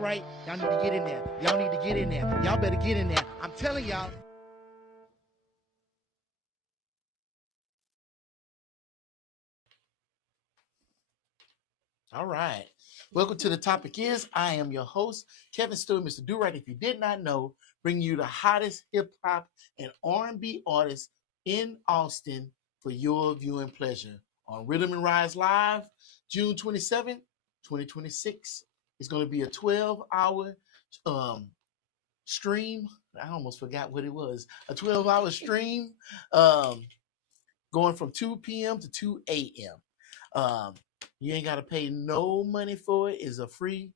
right, y'all need to get in there. Y'all need to get in there. Y'all better get in there. I'm telling y'all. All right. Welcome to The Topic Is. I am your host, Kevin Stewart, Mr. Do Right. If you did not know, bringing you the hottest hip hop and R&B artists in Austin for your viewing pleasure on Rhythm and Rise Live, June 27th, 2026. It's going to be a 12-hour stream. I almost forgot what it was. A 12-hour stream going from 2 p.m. to 2 a.m. You ain't got to pay no money for it. It's a free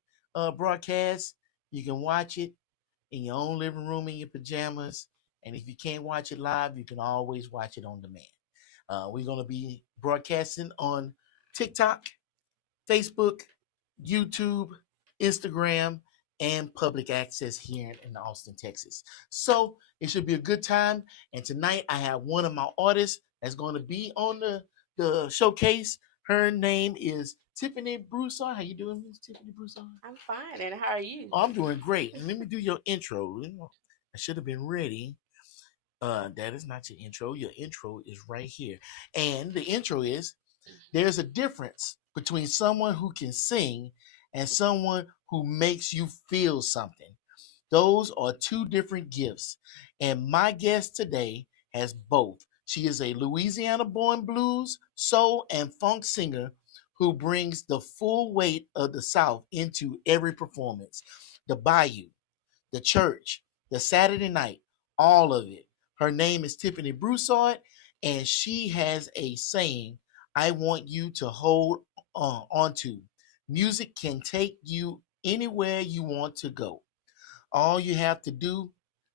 broadcast. You can watch it in your own living room in your pajamas. And if you can't watch it live, you can always watch it on demand. We're going to be broadcasting on TikTok, Facebook, YouTube, Instagram, and public access here in Austin, Texas. So it should be a good time. And tonight I have one of my artists that's going to be on the showcase. Her name is Tiffiny Broussard. How you doing, Miss Tiffiny Broussard? I'm fine. And how are you? Oh, I'm doing great. And let me do your intro. I should have been ready. That is not your intro. Your intro is right here. And the intro is, there's a difference between someone who can sing and someone who makes you feel something. Those are two different gifts. And my guest today has both. She is a Louisiana-born blues, soul, and funk singer who brings the full weight of the South into every performance. The bayou, the church, the Saturday night, all of it. Her name is Tiffiny Broussard, and she has a saying I want you to hold on to. Music can take you anywhere you want to go. All you have to do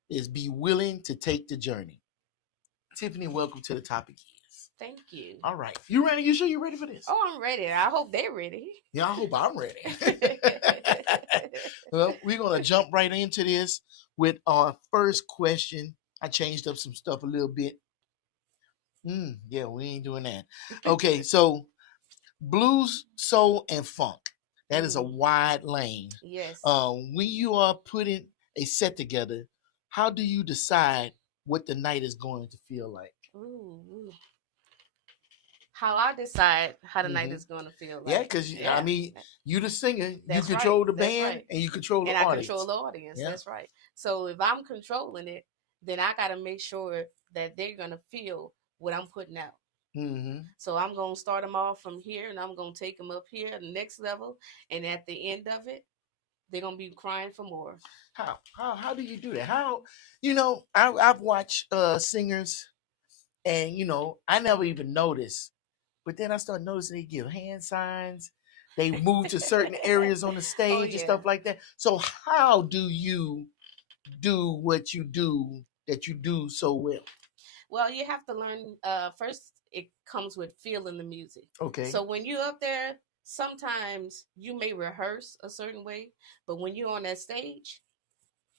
is be willing to take the journey. Tiffiny, welcome to The Topic Is. Thank you. All right. You ready? You sure you're ready for this? Oh, I'm ready. I hope they're ready. Yeah, I hope I'm ready. Well, we're going to jump right into this with our first question. I changed up some stuff a little bit. Yeah, we ain't doing that. Okay, so blues, soul, and funk. That is a wide lane. Yes. When you are putting a set together, how do you decide what the night is going to feel like? Ooh. How I decide how the night is going to feel like. Yeah, because I mean, you the singer, That's you control right. the That's band, right. and you control the and audience. I control the audience. Yeah. That's right. So if I'm controlling it, then I got to make sure that they're going to feel what I'm putting out. Mm-hmm. So I'm going to start them off from here, and I'm going to take them up here, the next level, and at the end of it, they're going to be crying for more. How do you do that? I've watched singers, and I never even noticed. But then I started noticing they give hand signs. They move to certain areas on the stage and stuff like that. So how do you do what you do that you do so well? Well, you have to learn. First, it comes with feeling the music. Okay. So when you're up there, sometimes you may rehearse a certain way, but when you're on that stage,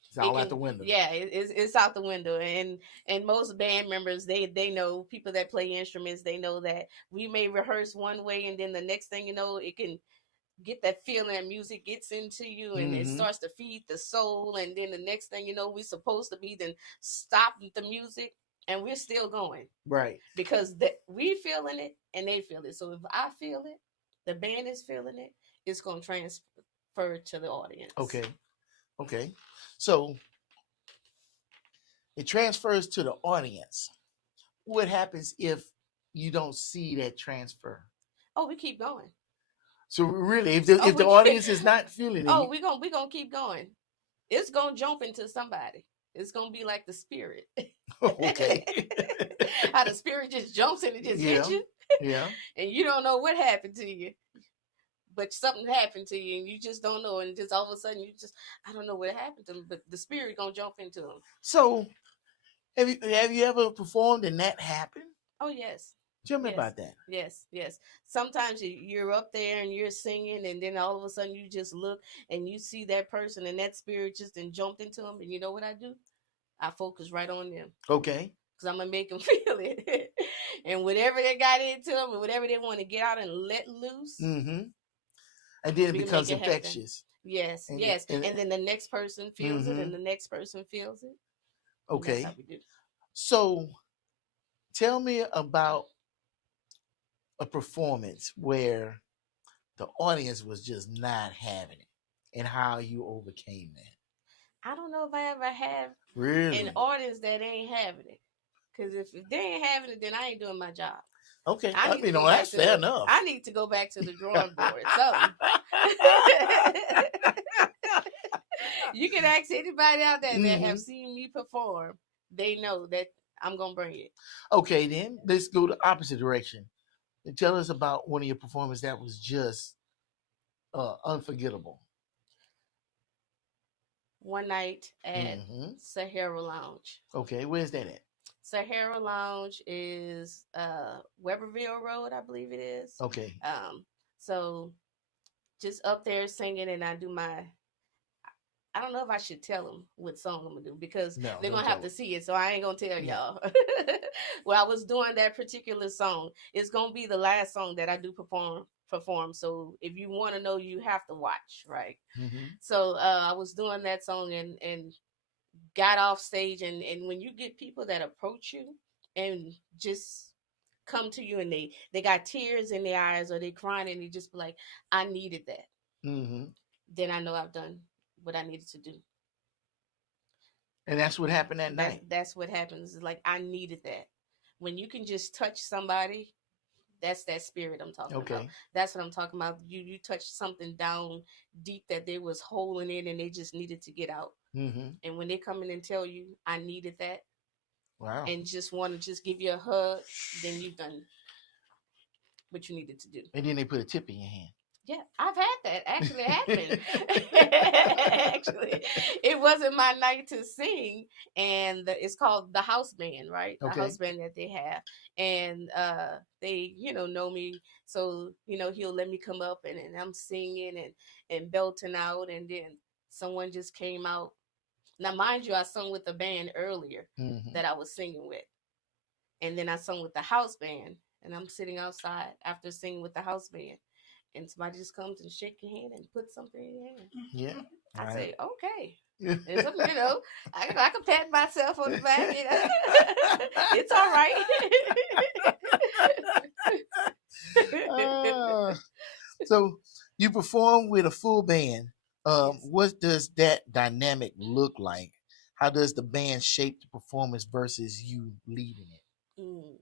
it's all out the window. Yeah, it's out the window. And most band members, they know, people that play instruments, they know that we may rehearse one way, and then the next thing you know, it can get that feeling that music gets into you, and it starts to feed the soul. And then the next thing you know, we're supposed to be then stop the music, and we're still going. Right. Because we feeling it and they feel it. So if I feel it, the band is feeling it, it's going to transfer to the audience. Okay. So it transfers to the audience. What happens if you don't see that transfer? Oh, we keep going. So really, if the audience is not feeling it, we're gonna keep going. It's gonna jump into somebody. It's gonna be like the spirit. Okay. How the spirit just jumps and it just hits you. Yeah. And you don't know what happened to you. But something happened to you and you just don't know. And just all of a sudden I don't know what happened to them, but the spirit gonna jump into them. So have you ever performed and that happened? Oh, yes. Tell me about that. Yes. Sometimes you're up there and you're singing, and then all of a sudden you just look and you see that person, and that spirit just then jumped into them. And you know what I do? I focus right on them. Okay. Because I'm going to make them feel it. And whatever they got into them, and whatever they want to get out and let loose. Mm-hmm. And then it becomes infectious. Yes, And, yes. and And then the next person feels it, mm-hmm. and the next person feels it. And that's how Okay. we do. So tell me about a performance where the audience was just not having it and how you overcame that. I don't know if I ever have an Really? audience that ain't having it. Because if they ain't having it, then I ain't doing my job. Okay. I I need to mean, go no, back that's to fair the. enough. I need to go back to the drawing board. Something. You can ask anybody out there that Hmm. have seen me perform. They know that I'm gonna bring it. Okay, then let's go the opposite direction. And tell us about one of your performances that was just unforgettable. One night at Hmm. Sahara Lounge. Okay, where's that at? Sahara Lounge is Weberville Road, I believe it is. Okay. Um, so just up there singing, and I do my. I don't know if I should tell them what song I'm gonna do because No, they're don't gonna have tell to it. see it. So I ain't gonna tell Yeah. y'all. Well, I was doing that particular song. It's gonna be the last song that I do perform. So if you want to know, you have to watch, right? Hmm. So I was doing that song and got off stage, and when you get people that approach you and just come to you and they got tears in their eyes or they crying and they just be like, I needed that, Hmm. then I know I've done what I needed to do. And that's what happened that that's night. that's what happens. It's like I needed that. When you can just touch somebody, that's that spirit I'm talking about. Okay. That's what I'm talking about. You touch something down deep that they was holding in and they just needed to get out. Hmm. And when they come in and tell you I needed that Wow. and just want to just give you a hug, then you've done what you needed to do. And then they put a tip in your hand. Yeah, I've had that. Actually, it happened. Actually, it wasn't my night to sing, and it's called the house band, right? The Okay. house band that they have, and they, know me, so he'll let me come up and I'm singing and belting out, and then someone just came out. Now, mind you, I sung with the band earlier Hmm. that I was singing with, and then I sung with the house band, and I'm sitting outside after singing with the house band, and somebody just comes and shake your hand and put something in your hand. Yeah. All I right. say, okay. And something, I can pat myself on the back. It's all right. So you perform with a full band. Yes. What does that dynamic look like? How does the band shape the performance versus you leading it? Mm.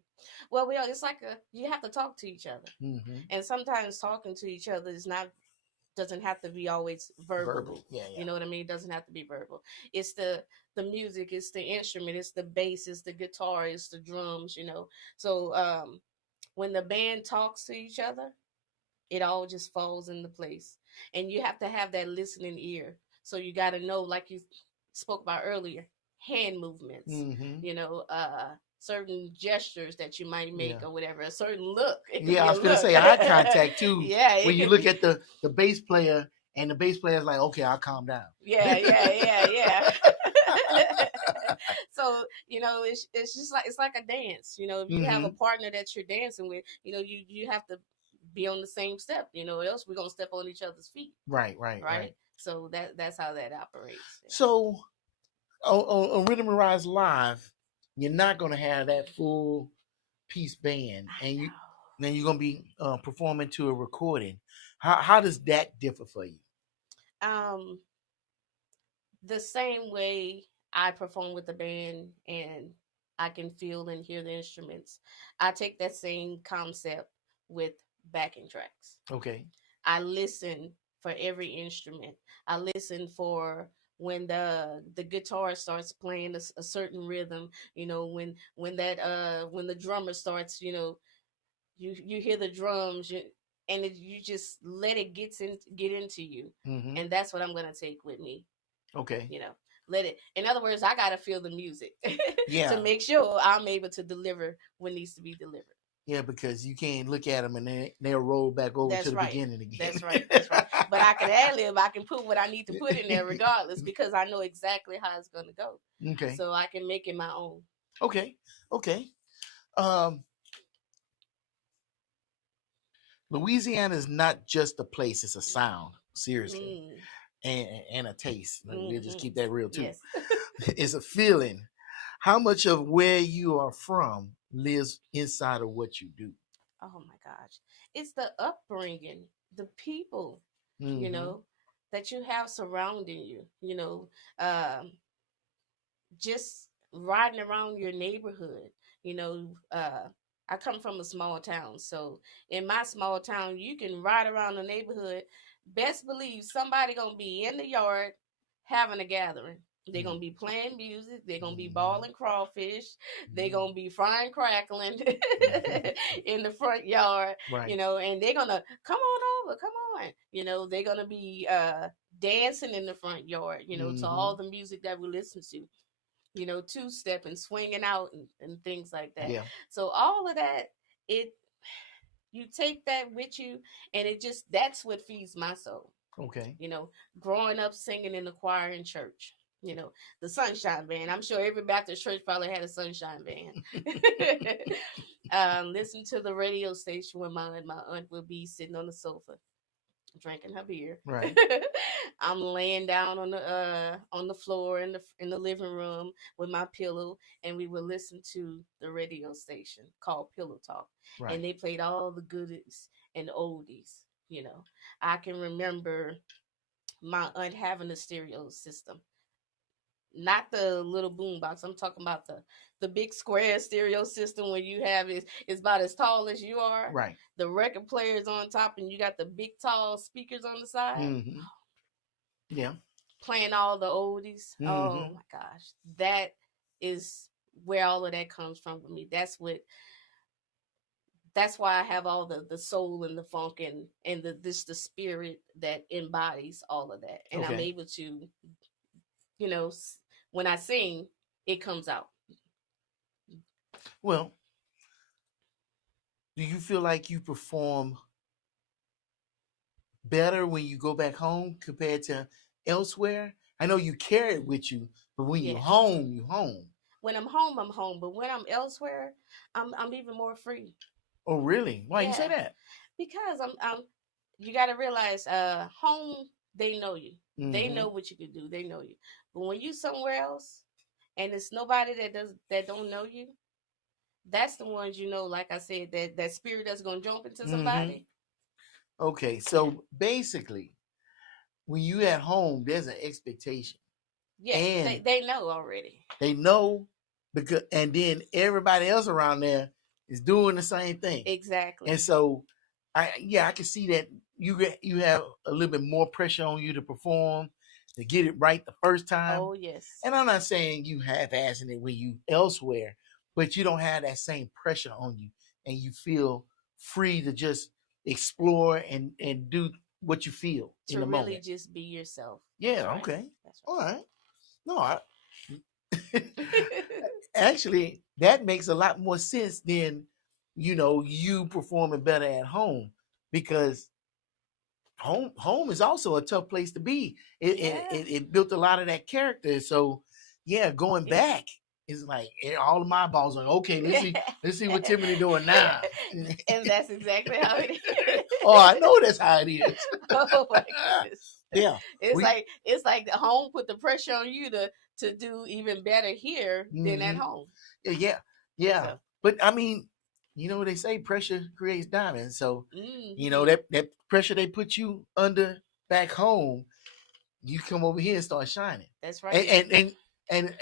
Well, it's like you have to talk to each other, Hmm. and sometimes talking to each other is not doesn't have to be always Verbal. verbally. Yeah, You yeah. know what I mean? It doesn't have to be verbal. It's the music, it's the instrument, it's the bass, it's the guitar, it's the drums. So when the band talks to each other, it all just falls into place. And you have to have that listening ear. So you got to know, like you spoke about earlier, hand movements, Hmm. certain gestures that you might Yeah. make or whatever, a certain look. It could Yeah, be I a was gonna look. say eye contact too. Yeah, When it you could look be. at the bass player and the bass player's like, okay, I'll calm down. Yeah, yeah, yeah, yeah. So it's just like it's like a dance. If you have a Hmm. partner that you're dancing with, you have to be on the same step. Else we're gonna step on each other's feet, Right, right, right? right. So that's how that operates. Yeah. So on Rhythm and Rise Live, you're not gonna have that full piece band, I and you know. then you're gonna be performing to a recording. How does that differ for you? Um, the same way I perform with the band and I can feel and hear the instruments, I take that same concept with backing tracks. Okay. I listen for every instrument. I listen for when the guitar starts playing a certain rhythm. When the drummer starts. You hear the drums. And you just let it get into you, Hmm. and that's what I'm gonna take with me. Okay. You know, let it. In other words, I gotta feel the music to Yeah. make sure I'm able to deliver what needs to be delivered. Yeah, because you can't look at them and they'll roll back over to That's the right. beginning again. That's right. That's right. But I can ad lib. I can put what I need to put in there regardless because I know exactly how it's gonna go. Okay. So I can make it my own. Okay. Okay. Um, Louisiana is not just a place; it's a sound. Seriously. Mm. and a taste. We'll just keep that real too. Yes. It's a feeling. How much of where you are from lives inside of what you do? Oh my gosh. It's the upbringing, the people, you Mm-hmm. know, that you have surrounding you, um, just riding around your neighborhood. You know, I come from a small town, so in my small town, you can ride around the neighborhood. Best believe somebody gonna be in the yard having a gathering. They're gonna be playing music. They're gonna be Mm-hmm. balling crawfish. They're Mm-hmm. gonna be frying crackling Mm-hmm. in the front yard. Right. And they're gonna come on over, come on. They're gonna be dancing in the front yard. To Mm-hmm. all the music that we listen to, two step and swinging out and things like that. Yeah. So all of that, it you take that with you, and that's what feeds my soul. Okay. You know, growing up singing in the choir in church. The Sunshine Band. I'm sure every Baptist church probably had a Sunshine Band. Listen to the radio station when my aunt would be sitting on the sofa drinking her beer. Right. I'm laying down on the floor in the living room with my pillow, and we would listen to the radio station called Pillow Talk, Right. and they played all the goodies and oldies. I can remember my aunt having a stereo system, not the little boom box. I'm talking about the big square stereo system where you have it's about as tall as you are. Right. The record players on top, and you got the big tall speakers on the side. Mm-hmm. Yeah. Playing all the oldies. Oh Mm-hmm. my gosh, that is where all of that comes from for me. That's why I have all the soul and the funk and the spirit that embodies all of that, and I'm Okay. able to, when I sing, it comes out. Well, do you feel like you perform better when you go back home compared to elsewhere? I know you carry it with you, but when you're Yes. home, you're home. When I'm home, I'm home. But when I'm elsewhere, I'm even more free. Oh, really? Why you say Yeah, that? because I'm. You got to realize, home, they know you. They Mm-hmm. know what you can do. They know you. But when you somewhere else, and it's nobody that don't know you, that's the ones, like I said, that spirit that's gonna jump into Mm-hmm. somebody. Okay, Yeah. so basically, when you at home, there's an expectation, Yeah, they and they know already. they know because, and then everybody else around there is doing the same thing, Exactly. and so, I can see that you have a little bit more pressure on you to perform, to get it right the first time. Oh yes. And I'm not saying you half-assing it when you elsewhere, but you don't have that same pressure on you, and you feel free to just explore and do what you feel in To the really moment. just be yourself. That's Yeah. right. Okay. That's All right. No, right. actually, that makes a lot more sense than you performing better at home, because home is also a tough place to be. Yeah. It built a lot of that character. So yeah, going It's back is like all of my balls are okay. Let's see what Tiffany doing now. and that's exactly how it is. Oh, I know that's how it is. Oh my goodness. Yeah, It's we. like it's like the home put the pressure on you to do even better here than at Mm-hmm. home. Yeah. So But I mean, they say pressure creates diamonds. So mm-hmm. that pressure they put you under back home, you come over here and start shining. That's And right. and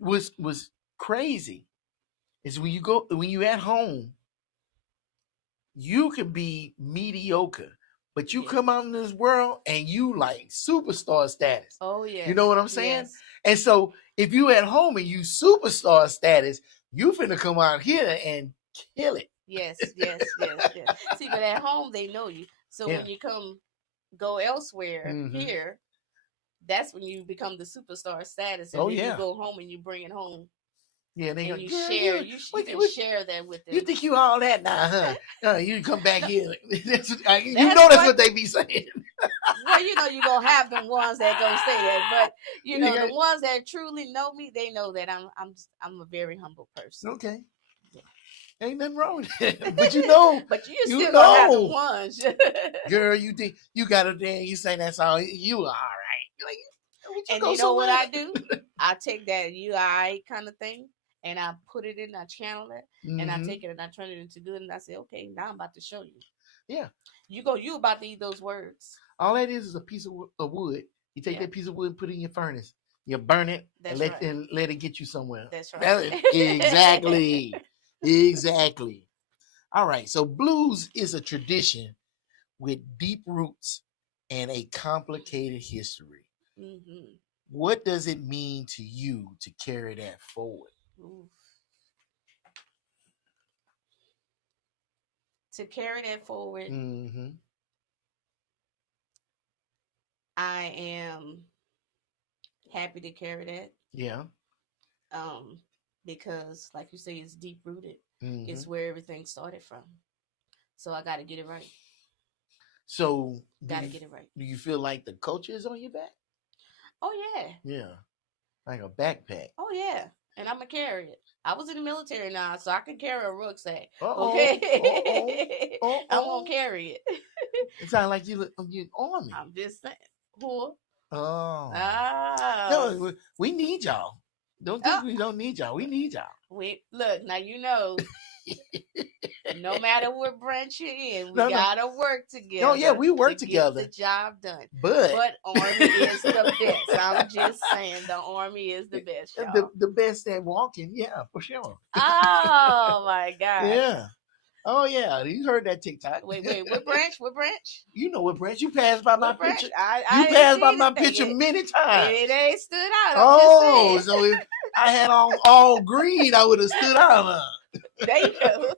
was crazy is when you at home, you can be mediocre, but you Yes. come out in this world and you like superstar status. Oh yes. You know what I'm saying? Yes. And so if you at home and you superstar status, you finna come out here and kill it. Yes. Yes. Yes. Yes. See, but at home they know you. So Yeah. when you go elsewhere Mm-hmm. here, that's when you become the superstar status, and Oh then you yeah. go home and you bring it home, Yeah, they go, and you girl, share. You can share that with them. you think you all that now, huh? You come back here. That's That's what they be saying. Well, you're gonna have them ones that don't say that, but Yeah. the ones that truly know me, they know that I'm a very humble person. Okay. Yeah. Ain't nothing wrong with that. But But you you still gonna have the know, ones. girl, you think you got a damn, you say that's all you all right. Like, would you And go you know what somewhere? I do? I take that you alright kind of thing and I put it in, I channel it, and I Mm-hmm. take it and I turn it into good, and I say, okay, now I'm about to show you. Yeah. You about to eat those words. All that is a piece of wood. You take Yeah, that piece of wood and put it in your furnace. You burn it and that's right. let it get you somewhere. That's right. Exactly. Exactly. All right. So blues is a tradition with deep roots and a complicated history. Hmm. What does it mean to you to carry that forward? Oof. To carry that forward, Mm-hmm. I am happy to carry that. Yeah. Um, because like you say, it's deep rooted. Mm-hmm. It's where everything started from. So I got to get it right. So Got to get it right. do you feel like the culture is on your back? Oh yeah. Yeah. Like a backpack. Oh yeah. And I'm gonna carry it. I was in the military now, so I can carry a rucksack. Uh-oh. Okay. Uh-oh. I'm Uh-oh. gonna carry it. It sounds like you army. I'm just saying. Who? Oh. Ah. No, we need y'all. Don't think we don't need y'all. We need y'all. We look now. You know, no matter what branch you're in, we No. gotta work together. Oh yeah, we work to together. get the job done. But Army is the best. I'm just saying, the Army is the best, y'all. the best at walking, yeah, for sure. Oh my God. Yeah. Oh yeah, you heard that TikTok. Wait, what branch? What branch? You know what branch? You passed by my What branch? picture. I You passed by ain't my seen it picture yet. many times. It ain't stood out. I'm Oh, just saying. so if I had on all green, I would have stood out. There you go.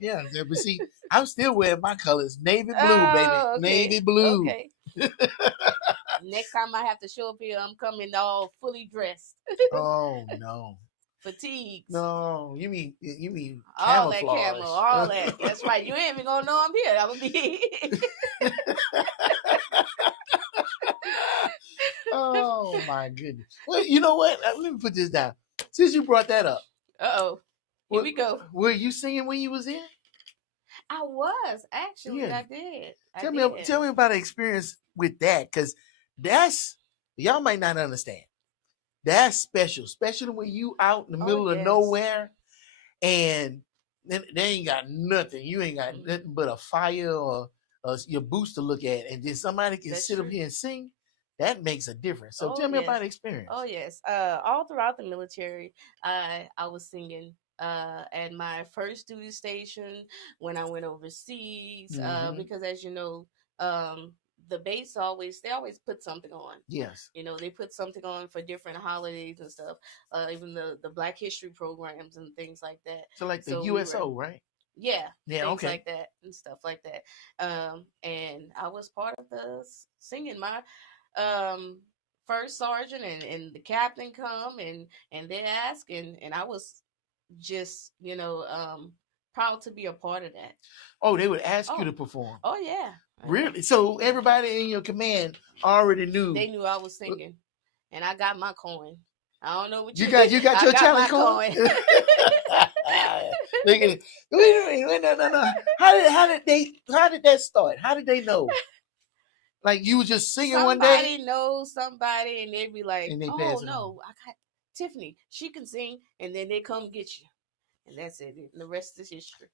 Yeah, but see, I'm still wearing my colors, navy blue, baby, Oh, okay. navy blue. Okay. Next time I have to show up here, I'm coming all fully dressed. Oh no. Fatigues. No, you mean all camouflage. that camo, all that. That's right. You ain't even gonna know I'm here. That would be. Oh my goodness. Well, you know what? Let me put this down. Since you brought that up, Here we go. Were you singing when you was in? I was actually. Yeah. I did. Tell me about the experience with that, because that's y'all might not understand. That's special, especially when you out in the middle of nowhere, and they ain't got nothing. You ain't got nothing but a fire or your boots to look at, and then somebody can sit up here and sing. That makes a difference. So tell me about the experience. Oh yes. All throughout the military, I was singing at my first duty station, when I went overseas, because as you know, the base they always put something on. Yes. You know, they put something on for different holidays and stuff. Even the Black History programs and things like that. So like the USO, right? Yeah, things okay. like that and stuff like that. And I was part of the singing. My first sergeant and the captain come and they ask, and I was just proud to be a part of that. Oh, they would ask you to perform. Oh yeah. Really? So everybody in your command already knew. They knew I was singing, and I got my coin. I don't know what you got. You got your challenge coin. Look at it. Wait, no. How did that start? How did they know? Like you was just singing one day. Somebody knows somebody, and they'd be like, and they "Oh no, I got Tiffany. She can sing," and then they come get you, and that's it. And the rest is history.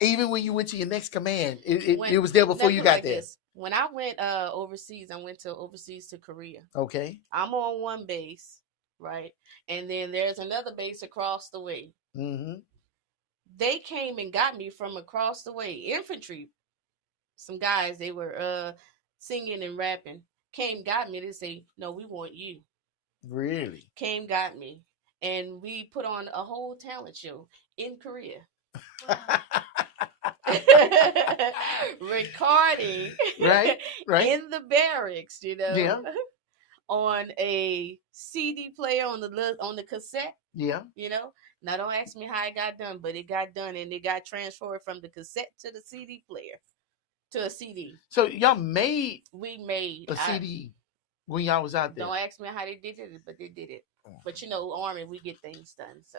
Even when you went to your next command, it was there before you got there. When I went overseas, I went overseas to Korea. Okay. I'm on one base, right? And then there's another base across the way. Mm-hmm. They came and got me from across the way. Infantry, some guys, they were singing and rapping. Came, got me. They say, "No, we want you." Really? Came, got me. And we put on a whole talent show in Korea. Recording right in the barracks, yeah, on a CD player, on the cassette, yeah, now don't ask me how it got done, but it got done, and it got transferred from the cassette to the CD player to a CD. So y'all made a CD when y'all was out there. Don't ask me how they did it, but they did it. But Army, we get things done, so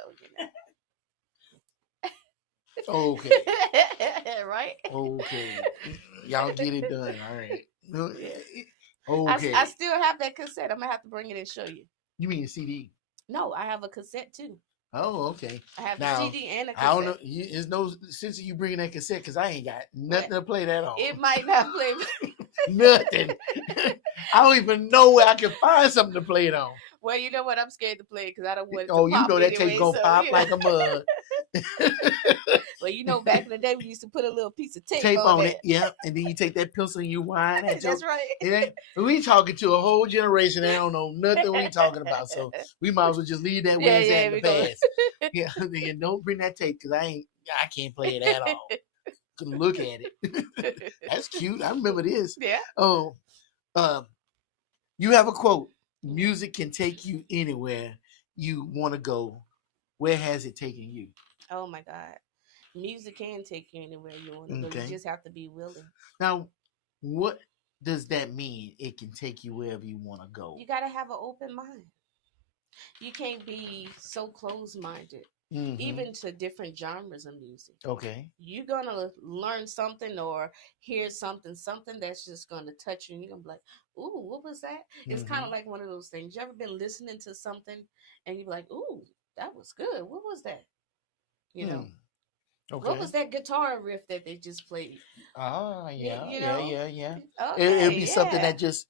Okay. Right? Okay. Y'all get it done. All right. I Okay. still have that cassette. I'm gonna have to bring it and show you. You mean a CD? No, I have a cassette too. Oh, okay. I have a Now, CD and a I don't cassette. know. There's no sense of you bringing that cassette because I ain't got Well, nothing to play that on. it might not play. Nothing. I don't even know where I can find something to play it on. Well, you know what? I'm scared to play because I don't want it to Oh, you pop know that tape anyway. gonna So pop yeah. like a mug. Well, you know, back in the day, we used to put a little piece of tape On it. it, yeah, and then you take that pencil and you wind that. That's right. We talking to a whole generation that don't know nothing we talking about, so we might as well just leave that where it's at in the past. Yeah, then don't bring that tape because I can't play it at all. Look at it. That's cute. I remember this. Yeah. Oh, you have a quote. Music can take you anywhere you want to go. Where has it taken you? Oh my God. Music can take you anywhere you want to go. Okay. You just have to be willing. Now, what does that mean? It can take you wherever you want to go. You got to have an open mind. You can't be so closed-minded, even to different genres of music. Okay. You're going to learn something or hear something that's just going to touch you. And you're going to be like, ooh, what was that? It's kind of like one of those things. You ever been listening to something and you're like, ooh, that was good. What was that? You know? Okay. What was that guitar riff that they just played? Oh, yeah. You know? Yeah. Okay, it'd be something that just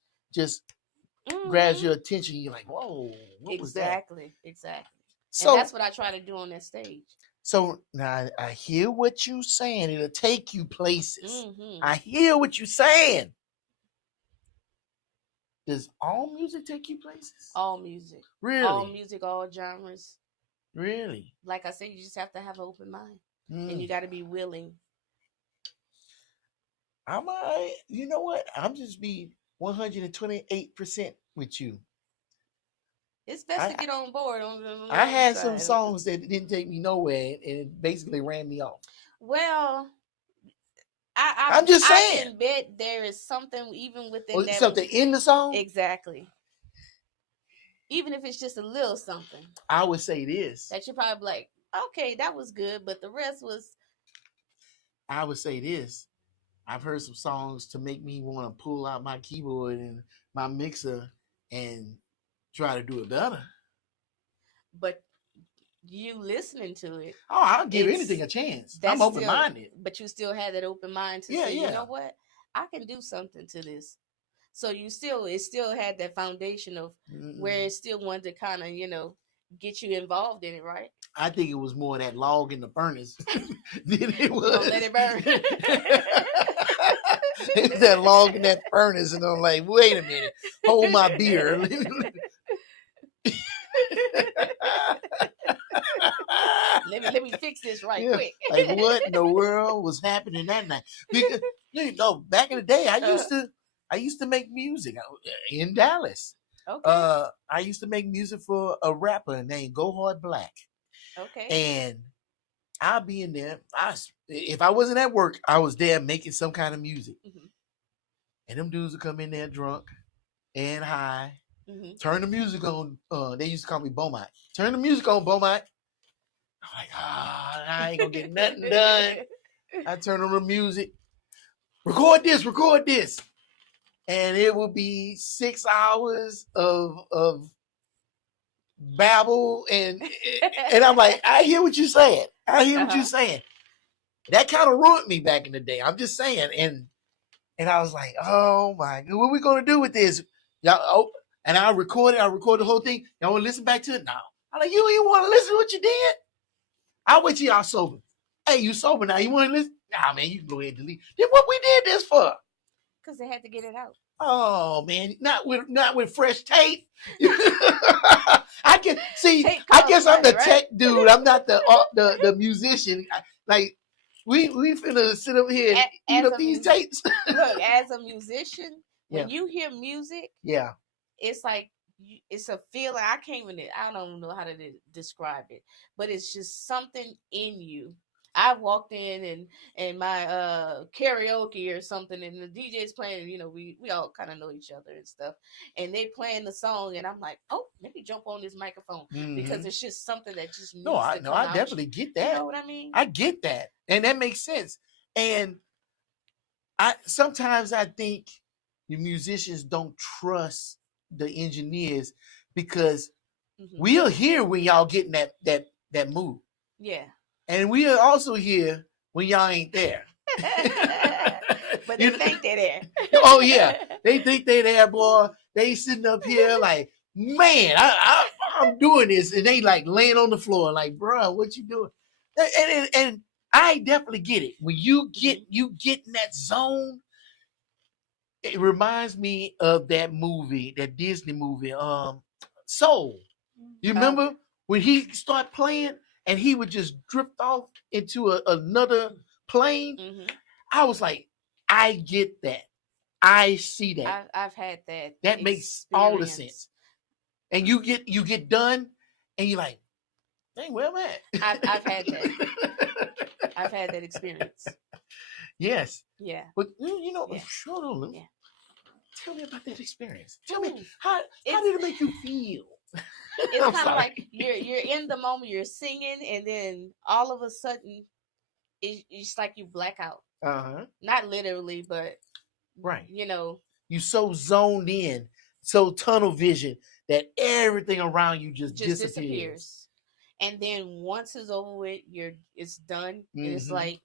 grabs your attention. You're like, whoa, what was that? Exactly. So and that's what I try to do on that stage. So now I hear what you're saying. It'll take you places. I hear what you're saying. Does all music take you places? All music. Really? All music, all genres. Really? Like I said, you just have to have an open mind. And you got to be willing. You know what? I'm just be 128% with you. It's best to get on board. I had some songs that didn't take me nowhere, and it basically ran me off. Well, I'm just saying. I can bet there is something even within that. Something in the song? Exactly. Even if it's just a little something. I would say this. That you're probably like, okay, that was good, but the rest was. I would say this. I've heard some songs to make me want to pull out my keyboard and my mixer and try to do it better. But you listening to it. Oh, I'll give anything a chance. I'm open-minded. But you still had that open mind to say, you know what? I can do something to this. So it still had that foundation of where it still wanted to kind of, get you involved in it, right? I think it was more that log in the furnace than it was. Don't let it burn. It was that log in that furnace, and I'm like, wait a minute, hold my beer. Let me fix this quick. Like, what in the world was happening that night? Because back in the day, I used to make music in Dallas. Okay. I used to make music for a rapper named Go Hard Black. Okay. And I'll be in there. If I wasn't at work, I was there making some kind of music. And them dudes would come in there drunk and high. Turn the music on. They used to call me Beaumont. Turn the music on, Beaumont. I'm like, I ain't gonna get nothing done. I turn on the music. Record this. And it will be 6 hours of babble, and I'm like, I hear what you're saying. That kind of ruined me back in the day. I'm just saying, and I was like, oh my God, what are we gonna do with this? Y'all, and I record the whole thing. Y'all want to listen back to it? No. I'm like, you want to listen to what you did? I'll wait till y'all sober. Hey, you sober now? You want to listen? Nah, man, you can go ahead and delete. Then what we did this for? Because they had to get it out. Oh man, not with fresh tape. I can see. I guess I'm the tech dude. I'm not the musician. We finna sit up here and eat up these tapes. Look, as a musician, when you hear music, it's like it's a feeling. I don't know how to describe it, but it's just something in you. I walked in and my karaoke or something, and the DJ's playing. We all kind of know each other and stuff, and they playing the song, and I'm like, oh, let me jump on this microphone because it's just something that just needs to come I definitely get that. You know what I mean? I get that, and that makes sense. And sometimes I think the musicians don't trust the engineers because Mm-hmm. we'll hear when y'all getting that move. Yeah. And we are also here when y'all ain't there. But they think they're there. Oh yeah, they think they there, boy. They sitting up here like, man, I'm doing this, and they like laying on the floor, like, bro, what you doing? And I definitely get it. When you get in that zone, it reminds me of that movie, that Disney movie, Soul. You remember when he started playing and he would just drift off into another plane? Mm-hmm. I was like, I get that. I see that. I've had that. That makes all the sense. And you get done, and you're like, dang, where am I at? I've had that. I've had that experience. Yes. Yeah. But you know, Yeah. sure, Lou. Yeah. Tell me about that experience. Tell me how did it make you feel? It's kind of like you're in the moment, you're singing, and then all of a sudden, it's like you black out. Not literally, but right. You know, you so zoned in, so tunnel vision that everything around you just disappears. And then once it's over with, it's done. And it's like,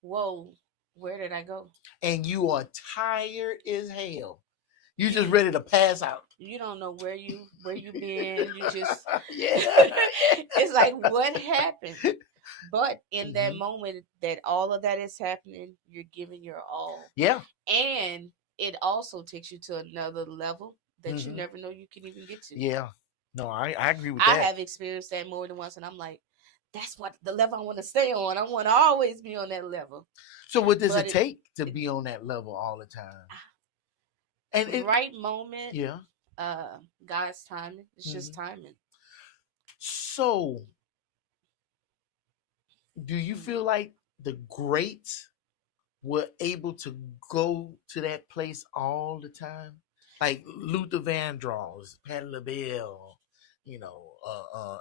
whoa, where did I go? And you are tired as hell. You just ready to pass out. You don't know where you been. You just yeah. It's like, what happened? But in that moment that all of that is happening, you're giving your all. Yeah. And it also takes you to another level that you never know you can even get to. Yeah. No, I agree with that. I have experienced that more than once, and I'm like, that's what the level I want to stay on. I want to always be on that level. So what does it take to be on that level all the time? And right moment. Yeah. God's timing. It's just timing. So do you feel like the greats were able to go to that place all the time? Like Luther Vandross, Patti LaBelle,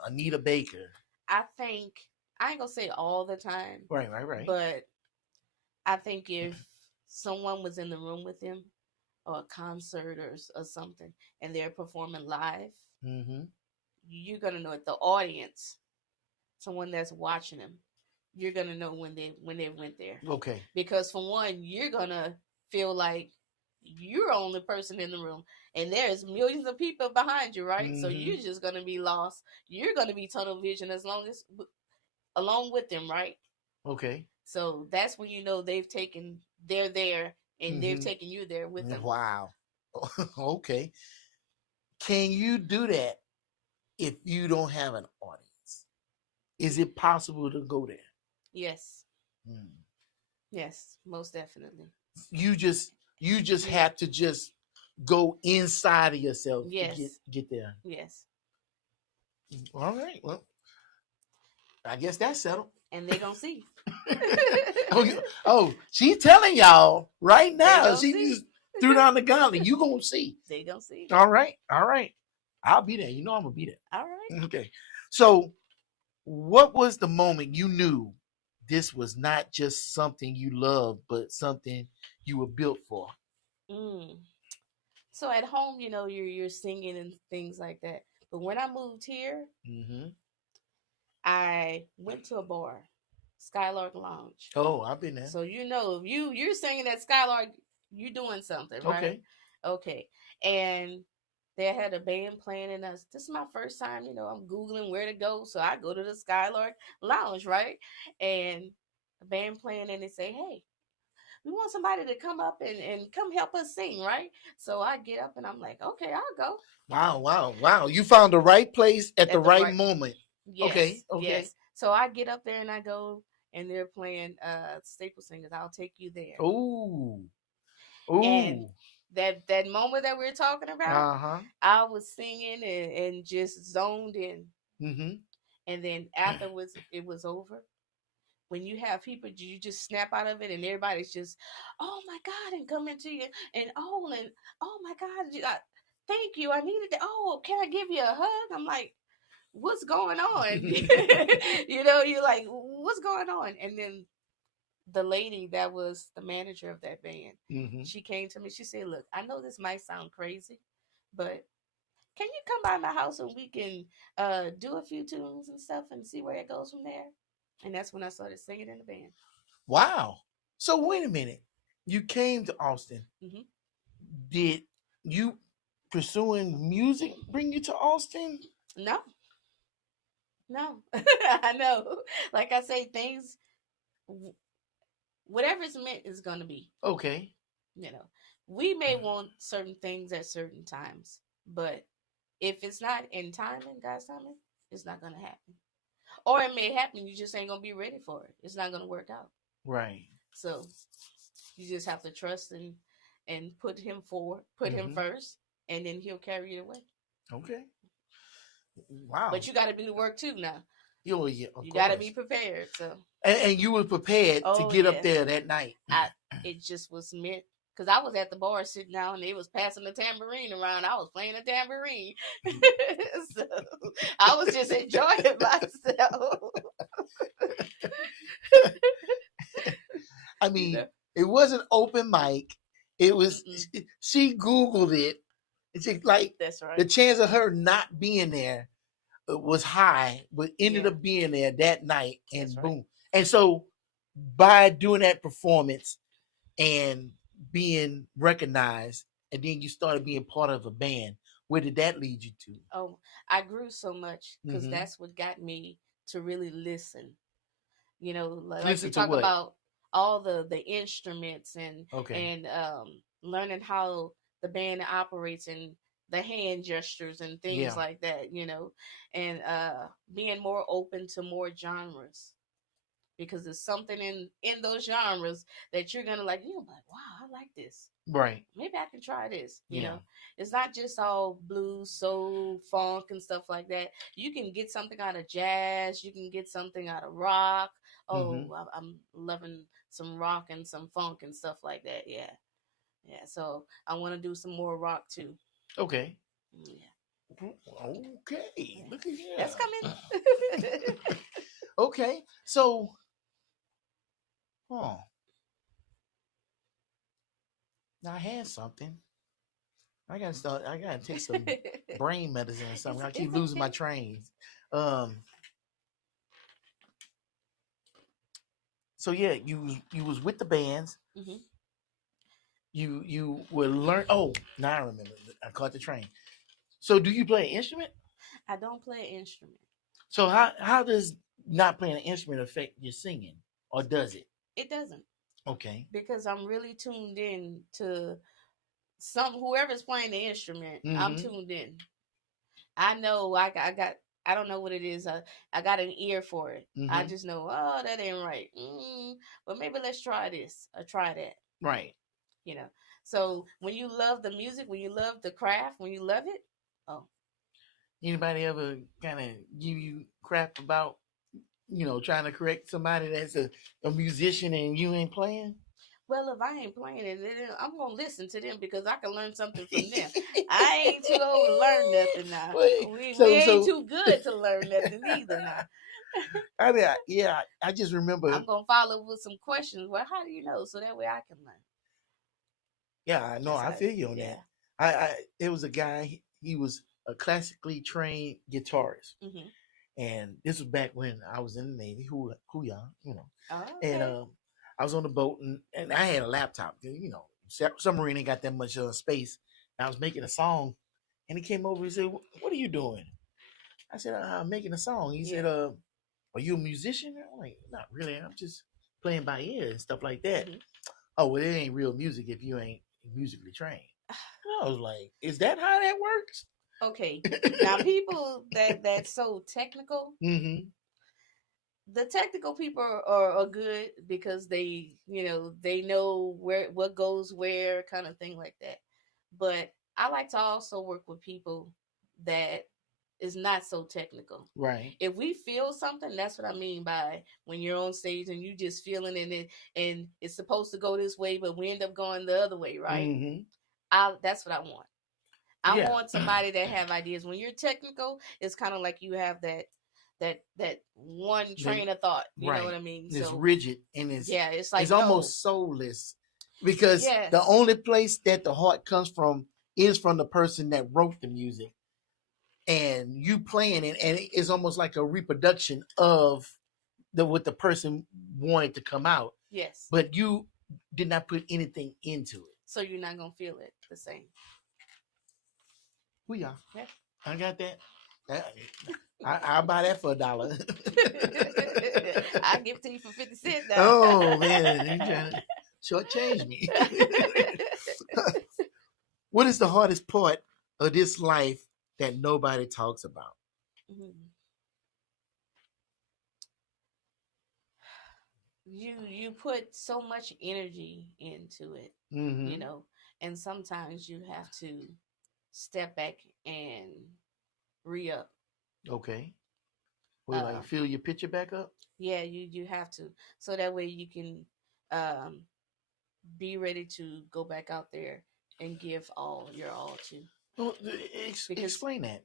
Anita Baker. I think, I ain't gonna say all the time. Right. But I think if someone was in the room with him, or a concert or something, and they're performing live, you're gonna know it. The audience, someone that's watching them, you're gonna know when they went there. Okay. Because for one, you're gonna feel like you're the only person in the room, and there's millions of people behind you, right? So you're just gonna be lost. You're gonna be tunnel vision along with them, right? Okay. So that's when you know they're there, and they've taken you there with them. Wow. Okay. Can you do that if you don't have an audience? Is it possible to go there? Yes. Yes, most definitely. You just have to just go inside of yourself to get there. Yes. All right. Well, I guess that's settled. And they're gonna see. Oh, she's telling y'all right now. She just threw down the gauntlet. You gonna see. They gonna see. All right. I'll be there. You know I'm gonna be there. All right. Okay. So, what was the moment you knew this was not just something you loved, but something you were built for? So at home, you're singing and things like that. But when I moved here, I went to a bar, Skylark Lounge. Oh, I've been there. So if you're singing at Skylark, you're doing something, right? Okay. And they had a band playing, and this is my first time. I'm Googling where to go, so I go to the Skylark Lounge, right? And a band playing, and they say, "Hey, we want somebody to come up and come help us sing," right? So I get up, and I'm like, "Okay, I'll go." Wow! You found the right place at the right moment. Yes, okay. Yes. So I get up there and I go, and they're playing Staple Singers. I'll Take You There. Ooh. And that moment that we're talking about, I was singing and just zoned in. And then afterwards, it was over. When you have people, you just snap out of it, and everybody's just, "Oh my God," and coming to you, and oh my God, thank you. I needed that. Oh, can I give you a hug? I'm like, what's going on? You're like, what's going on? And then the lady that was the manager of that band, Mm-hmm. she came to me. She said, "Look, I know this might sound crazy, but can you come by my house and we can do a few tunes and stuff and see where it goes from there?" And that's when I started singing in the band. Wow. So wait a minute. You came to Austin. Hmm. Did you pursuing music bring you to Austin? No, no, I know. Like I say, things, whatever's meant is gonna be. Okay. You know, we may want certain things at certain times, but if it's not in timing, God's timing, it's not gonna happen. Or it may happen, you just ain't gonna be ready for it. It's not gonna work out. Right. So you just have to trust and put him forward, put him Mm-hmm. first, and then he'll carry it away. Okay. Wow. But you got to do the work too now. Oh, yeah, of You got to course. be prepared. So, And you were prepared to oh get up yeah, there that night. it just was meant. Because I was at the bar sitting down and they was passing the tambourine around. I was playing the tambourine. So I was just enjoying myself. I You mean, know? it wasn't open mic. It was Mm-mm. she Googled it. It's just like That's the right. chance of her not being there was high, but ended Yeah, up being there that night, that's and right. boom. And so by doing that performance and being recognized, and then you started being part of a band. Where did that lead you to? Oh, I grew so much because Mm-hmm. that's what got me to really listen. You know, like you Listen to talk what? about all the instruments Okay. and learning how the band operates and the hand gestures and things Yeah. like that. You know, and being more open to more genres because there's something in those genres that you're gonna like. You're like, wow, I like this. Right. Maybe I can try this. You Yeah. know, it's not just all blues, soul, funk, and stuff like that. You can get something out of jazz. You can get something out of rock. Mm-hmm. Oh, I'm loving some rock and some funk and stuff like that. Yeah, yeah. So I want to do some more rock too. Okay. Yeah, Okay. yeah. Look at That's here. coming. Okay. So, oh, now I had something. I gotta start. I gotta take some brain medicine or something. I keep It's losing my okay. trains. Um. So yeah, you was with the bands. Hmm. You were learn. Oh, now I remember. I caught the train. So do you play an instrument? I don't play an instrument. So how does not playing an instrument affect your singing, or does it? It doesn't Okay. because I'm really tuned in to some whoever's playing the instrument. I'm Mm-hmm. tuned in. I know I got I don't know what it is. I got an ear for it. I Mm-hmm. just know, oh, that ain't right. But maybe let's try this or try that. Right. You know. So when you love the music, when you love the craft, when you love it, oh, Anybody ever kind of give you crap about trying to correct somebody that's a musician and you ain't playing? well, if I ain't playing it, then I'm gonna listen to them because I can learn something from them. I ain't too old to learn nothing now. Wait, We so ain't so too good to learn nothing either now. I mean, yeah, I just remember. I'm gonna follow with some questions. Well, how do you know? So that way I can learn. Yeah, I know. That's I how. feel you on Yeah. that. I it was a guy. He was a classically trained guitarist, Hmm. and this was back when I was in the Navy. Who young. Oh, And okay. I was on the boat, and I had a laptop. Submarine ain't got that much space. And I was making a song, and he came over. He said, "What are you doing?" I said, "I'm making a song." He said, Yeah. "Are you a musician?" I'm like, "Not really. I'm just playing by ear and stuff like that." Hmm. Oh, well, it ain't real music if you ain't musically trained. I was like, "Is that how that works?" Okay. Now people that's so technical, Mm-hmm. the technical people are good because they know where what goes where kind of thing like that. But I like to also work with people that is not so technical. Right. If we feel something, that's what I mean by when you're on stage and you just feeling it and it's supposed to go this way, but we end up going the other way, right? Mm-hmm. That's what I want. I Yeah. want somebody that have ideas. When you're technical, it's kind of like you have that that one They, train of thought. You know what right. I mean? It's So rigid and yeah, it's it's like no. almost soulless because the Yes. only place that the heart comes from is from the person that wrote the music, and you playing it, and it's almost like a reproduction of the what the person wanted to come out, Yes. but you did not put anything into it. So you're not gonna feel it the same. We are. Yeah. I got that. I'll buy that for $1. I give it to you for 50 cents now. Oh man, you trying to shortchange me. What is the hardest part of this life that nobody talks about? Mhm. You put so much energy into it, you Mm-hmm. know, and sometimes you have to step back and re-up. Okay. We Uh, like fill your picture back up. yeah, you have to, so that way you can um, be ready to go back out there and give all your all to. Well, Because explain that.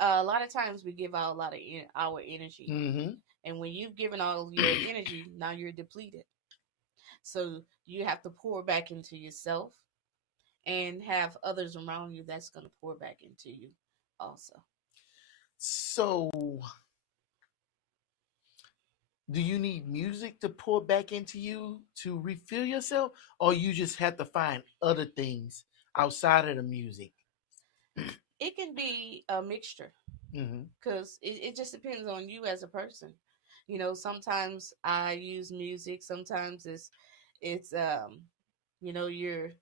a lot of times we give out a lot of our energy, Mm-hmm. and when you've given all your energy, now you're depleted. So you have to pour back into yourself and have others around you that's going to pour back into you also. So, do you need music to pour back into you to refill yourself, or you just have to find other things outside of the music? It can be a mixture Mm-hmm. because it just depends on you as a person. You know, sometimes I use music, sometimes it's you know, you're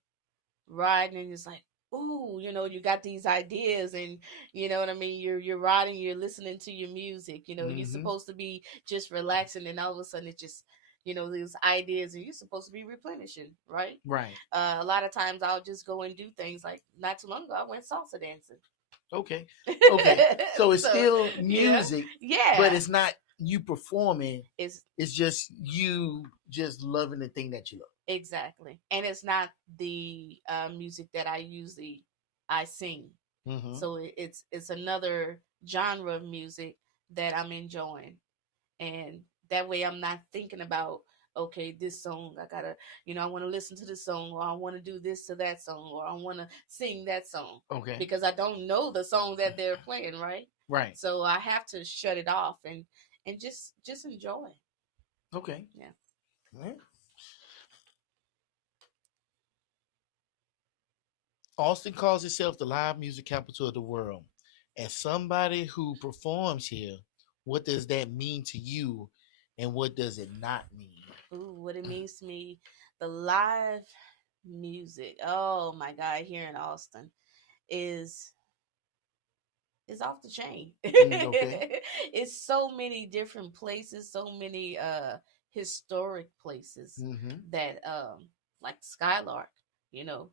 riding and it's like, ooh, you know, you got these ideas and you know what I mean, you're riding, you're listening to your music, you know, you're Mm-hmm. supposed to be just relaxing and all of a sudden it just, you know, these ideas and you're supposed to be replenishing, right? Right. A lot of times I'll just go and do things like not too long ago I went salsa dancing. Okay. Okay. So it's So still yeah, music, but yeah, it's not you performing. it's It's just you just loving the thing that you love. exactly, and it's not the music that I usually I sing. Mm-hmm. So it's another genre of music that I'm enjoying, and that way I'm not thinking about, okay, this song I gotta, you know, I want to listen to this song, or I want to do this to that song, or I want to sing that song, Okay. because I don't know the song that they're playing, right? Right. So I have to shut it off and just enjoy. Okay. Yeah. All right. Austin calls itself the live music capital of the world. As somebody who performs here, what does that mean to you, and what does it not mean? Ooh, what it means to me, the live music. Oh my God, here in Austin is is off the chain. Okay. It's so many different places, so many historic places Mm-hmm. that like Skylark, you know,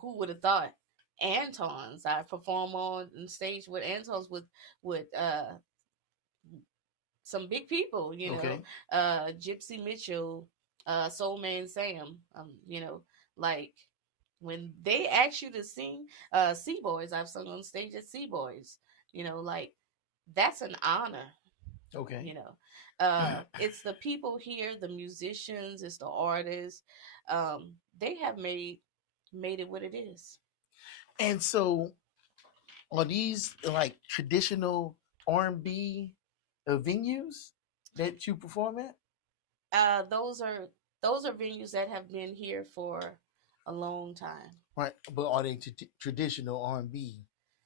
who would have thought Antons. I perform on stage with Antons with some big people, you know, Okay. Gypsy Mitchell, Soul Man Sam, you know, like when they ask you to sing Sea Boys, I've sung on stage at Sea Boys, you know, like that's an honor, Okay. you know. It's the people here, the musicians, it's the artists. They have made it what it is. And so, are these like traditional R&B venues that you perform at? Uh, those are those are venues that have been here for a long time. Right, but are they traditional R&B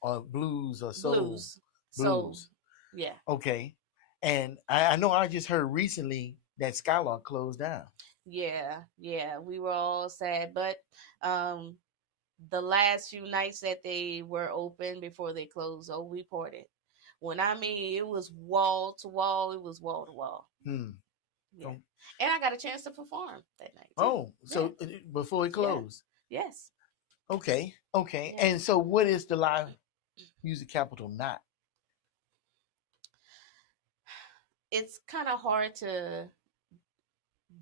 or blues or soul? Blues. So, Blues. yeah. Okay. And I know I just heard recently that Skylark closed down. Yeah, yeah, we were all sad, but um, the last few nights that they were open before they closed, oh, we poured it. When I mean it was wall to wall, it was wall to wall. Hmm. Yeah, Oh, and I got a chance to perform that night too. oh, Yeah, so before it yeah, closed. yes, Okay. Okay. yeah. And so what is the live music capital not? It's kind of hard to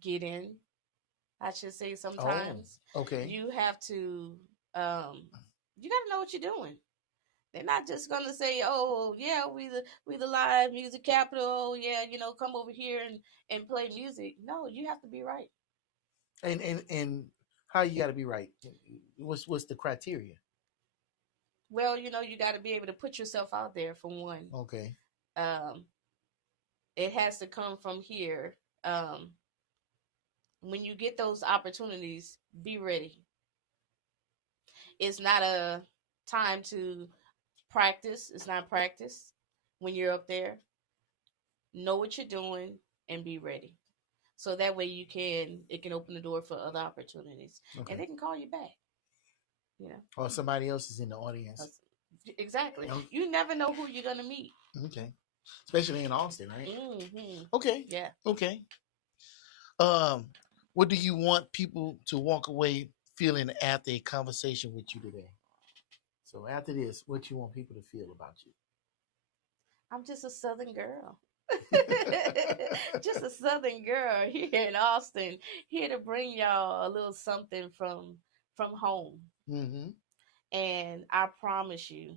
get in. I should say Oh, sometimes okay. you have to, um, you got to know what you're doing. They're not just gonna say, "Oh, yeah, we the live music capital. Oh, yeah, come over here and play music." No, you have to be right. And how you got to be right? What's the criteria? Well, you got to be able to put yourself out there for one. Okay. Um, it has to come from here. Um, when you get those opportunities, be ready. It's not a time to practice. It's not practice when you're up there. Know what you're doing and be ready. So that way it can open the door for other opportunities. Okay. And they can call you back. Or somebody else is in the audience. Exactly. You never know who you're gonna meet. Okay. Especially in Austin, right? Mm-hmm. Okay. Yeah. Okay. What do you want people to walk away feeling after a conversation with you today? So after this, what you want people to feel about you? I'm just a Southern girl. Just a Southern girl here in Austin, here to bring y'all a little something from home. Mm-hmm. And I promise you,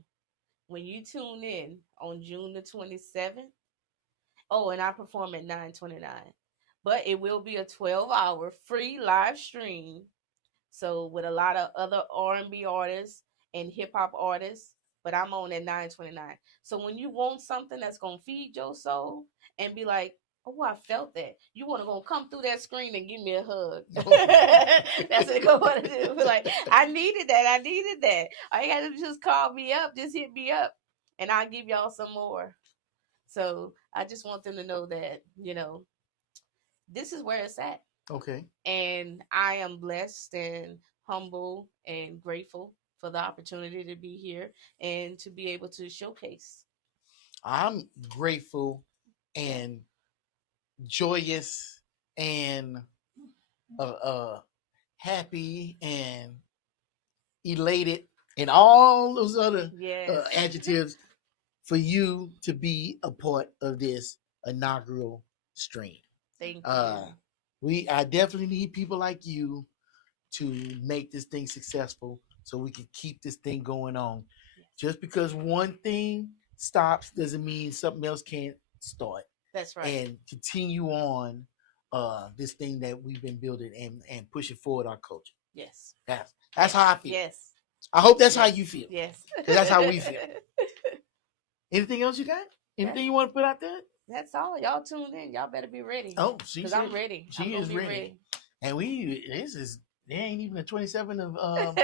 when you tune in on June the 27th, oh, and I perform at 9:29, but it will be a 12-hour free live stream. So with a lot of other R&B artists and hip hop artists, but I'm on at 9:29. So when you want something that's gonna feed your soul and be like, "Oh, I felt that," you want to go come through that screen and give me a hug. That's what you want to do. Like, I needed that. I needed that. All you gotta do is just call me up, just hit me up, and I'll give y'all some more. So I just want them to know that this is where it's at. Okay. And I am blessed and humble and grateful for the opportunity to be here and to be able to showcase. I'm grateful and joyous and happy and elated and all those other Yes. adjectives for you to be a part of this inaugural stream. Thank you. I definitely need people like you to make this thing successful so we can keep this thing going on. Yes. Just because one thing stops doesn't mean something else can't start. That's right. And continue on this thing that we've been building and pushing forward our culture. Yes. That's how I feel. Yes. I hope that's how you feel. Yes. Because that's how we feel. Anything else you got? Anything you want to put out there? That's all. Y'all tuned in. Y'all better be ready. Oh, because I'm ready. She is ready. And there ain't even the 27th of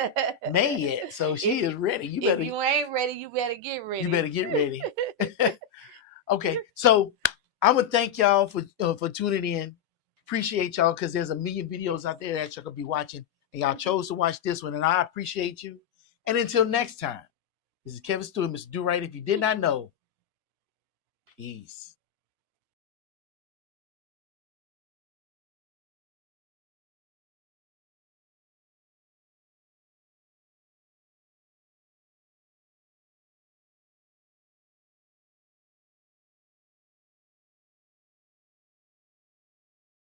May yet, so she is ready. If you ain't ready, you better get ready. You better get ready. Okay, so I'm gonna thank y'all for tuning in. Appreciate y'all because there's a million videos out there that y'all could be watching, and y'all chose to watch this one, and I appreciate you. And until next time, this is Kevin Stewart, Mr. Do Right. If you did not know, peace.